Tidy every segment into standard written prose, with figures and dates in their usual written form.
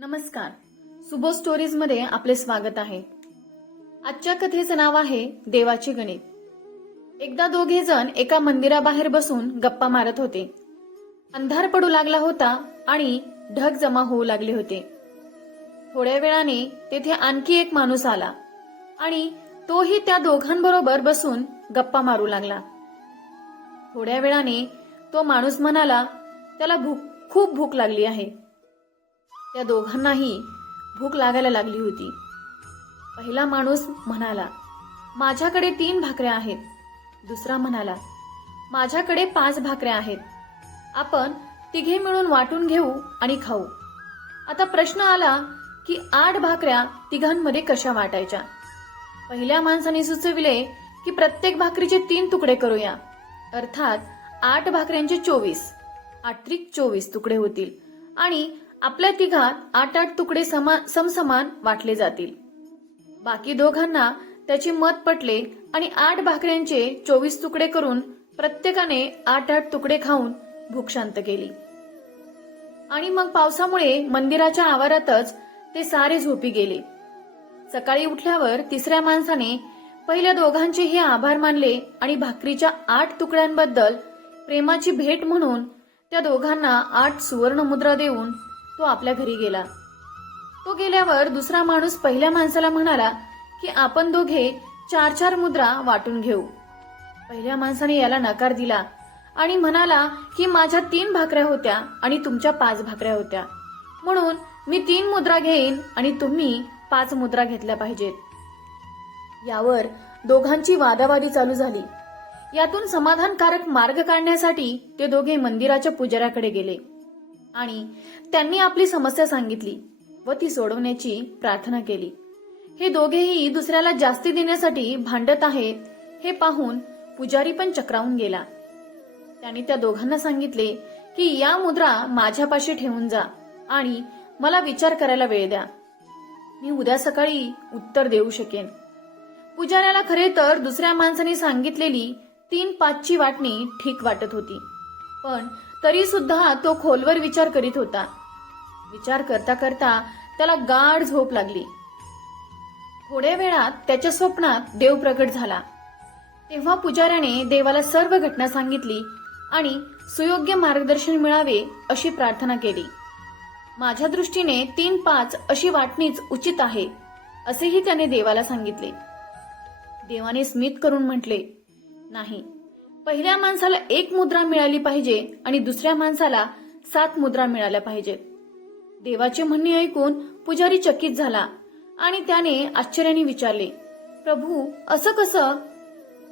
नमस्कार, सुबो स्टोरीज मध्ये आपले स्वागत आहे। आजच्या कथेचं नाव आहे देवाचे गणित। एकदा दोघे जण एका मंदिराबाहेर बसून गप्पा मारत होते। अंधार पडू लागला होता आणि ढग जमा होऊ लागले होते। थोड्या वेळाने तेथे आणखी एक माणूस आला आणि तोही त्या दोघांबरोबर बसून गप्पा मारू लागला। थोड्या वेळाने तो माणूस म्हणाला, त्याला खूप भूक लागली आहे। त्या दोघांनाही भूक लागायला लागली होती। पहिला माणूस म्हणाला, माझ्याकडे 3 भाकऱ्या आहेत। दुसरा म्हणाला, माझ्याकडे 5 भाकऱ्या आहेत। आपण तिघे मिळून वाटून घेऊ आणि खाऊ। आता प्रश्न आला की 8 भाकऱ्या तिघांमध्ये कशा वाटायच्या। पहिल्या माणसाने सुचविले की प्रत्येक भाकरीचे 3 तुकडे करूया, अर्थात 8 भाकऱ्यांचे 24, 8×3 = 24 तुकडे होतील आणि आपल्या तिघात 8-8 तुकडे समसमान वाटले जातील। बाकी दोघांना त्याचे मत पटले आणि 8 भाकऱ्यांचे 24 तुकडे करून प्रत्येकाने 8-8 तुकडे खाऊन भूक शांत केली। आणि मग पावसामुळे मंदिराच्या आवारातच ते सारे झोपी गेले। सकाळी उठल्यावर तिसऱ्या माणसाने पहिल्या दोघांचेही आभार मानले आणि भाकरीच्या 8 तुकड्यांबद्दल प्रेमाची भेट म्हणून त्या दोघांना 8 सुवर्ण मुद्रा देऊन तो आपल्या घरी गेला। तो गेल्यावर दुसरा माणूस पहिल्या माणसाला म्हणाला की आपण दोघे 4-4 मुद्रा वाटून घेऊ। पहिल्या माणसाने याला नकार दिला आणि म्हणाला की माझ्या 3 भाकऱ्या होत्या आणि तुमच्या 5 भाकऱ्या होत्या, म्हणून मी 3 मुद्रा घेईन आणि तुम्ही 5 मुद्रा घेतल्या पाहिजेत। यावर दोघांची वादावादी चालू झाली। यातून समाधानकारक मार्ग काढण्यासाठी ते दोघे मंदिराच्या पुजाऱ्याकडे गेले आणि त्यांनी आपली समस्या सांगितली व ती सोडवण्याची प्रार्थना केली। हे दोघेही दुसऱ्याला जास्ती देण्यासाठी भांडत आहेत हे पाहून पुजारी पण चक्रावून गेला। त्यांनी त्या दोघांना सांगितले की या मुद्रा माझ्यापाशी ठेवून जा आणि मला विचार करायला वेळ द्या, मी उद्या सकाळी उत्तर देऊ शकेन। पुजाऱ्याला खरे तर दुसऱ्या माणसाने सांगितलेली 3-5ची वाटणी ठीक वाटत होती, पण तरी सुद्धा तो खोलवर विचार करीत होता। विचार करता करता त्याला गाढ झोप लागली। थोड्या वेळात त्याच्या स्वप्नात देव प्रकट झाला। तेव्हा पुजाऱ्याने देवाला सर्व घटना सांगितली आणि सुयोग्य मार्गदर्शन मिळावे अशी प्रार्थना केली। माझ्या दृष्टीने 3-5 अशी वाटणीच उचित आहे असेही त्याने देवाला सांगितले। देवाने स्मित करून म्हटले, नाही, पहिल्या माणसाला 1 मुद्रा मिळाली पाहिजे आणि दुसऱ्या माणसाला 7 मुद्रा मिळाल्या पाहिजेत। देवाचे म्हणणे ऐकून पुजारी चकित झाला आणि त्याने आश्चर्याने विचारले, प्रभू असं कसं?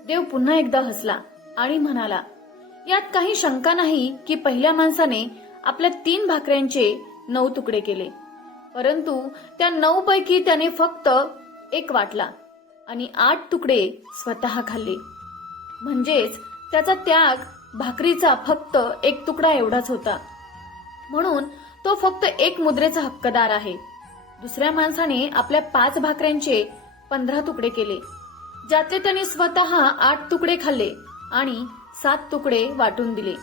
देव पुन्हा एकदा हसला आणि म्हणाला, यात काही शंका नाही की पहिल्या माणसाने आपल्या 3 भाकऱ्यांचे 9 तुकडे केले, परंतु त्या 9 पैकी त्याने फक्त 1 वाटला आणि 8 तुकडे स्वतः खाल्ले। म्हणजेच त्याचा त्याग भाकरीचा फक्त 1 तुकडा एवढाच होता, म्हणून तो फक्त 1 मुद्रेचा हक्कदार आहे। दुसऱ्या माणसाने आपल्या 5 भाकऱ्यांचे 15 तुकडे केले, ज्यातले त्याने स्वतः 8 तुकडे खाल्ले आणि 7 तुकडे वाटून दिले,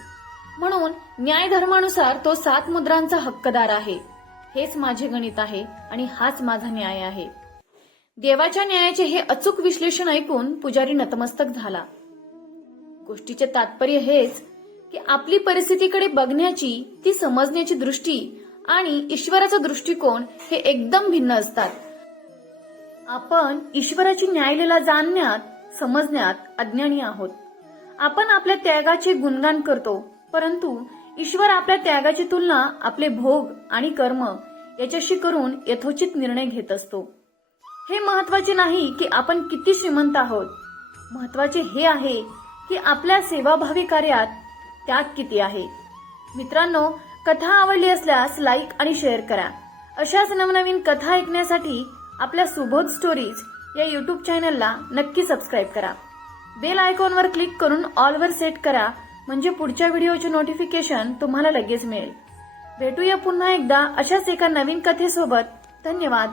म्हणून न्यायधर्मानुसार तो 7 मुद्रांचा हक्कदार आहे। हेच माझे गणित आहे आणि हाच माझा न्याय आहे। देवाच्या न्यायाचे हे अचूक विश्लेषण ऐकून पुजारी नतमस्तक झाला। गोष्टीचे तात्पर्य हेच की आपली परिस्थितीकडे बघण्याची, ती समजण्याची दृष्टी आणि ईश्वराचा दृष्टिकोन हे एकदम भिन्न असतात। आपण ईश्वराची न्यायलीला जाणण्यात, समजण्यात अज्ञानी आहोत। आपण आपल्या त्यागाचे गुणगान करतो, परंतु ईश्वर आपल्या त्यागाची तुलना आपले भोग आणि कर्म याच्याशी करून यथोचित निर्णय घेत असतो। हे महत्वाचे नाही की आपण किती श्रीमंत आहोत, महत्वाचे हे आहे की आपल्या सेवाभावी कार्यात त्याग किती आहे। मित्रांनो, कथा आवडली असल्यास लाईक आणि शेअर करा। अशाच नवनवीन कथा ऐकण्यासाठी आपल्या सुबोध स्टोरीज या YouTube चॅनलला नक्की सबस्क्राईब करा। बेल आयकॉनवर क्लिक करून ऑल वर सेट करा, म्हणजे पुढच्या व्हिडिओचे नोटिफिकेशन तुम्हाला लगेच मिळेल। भेटूया पुन्हा एकदा अशाच एका नवीन कथेसोबत। धन्यवाद।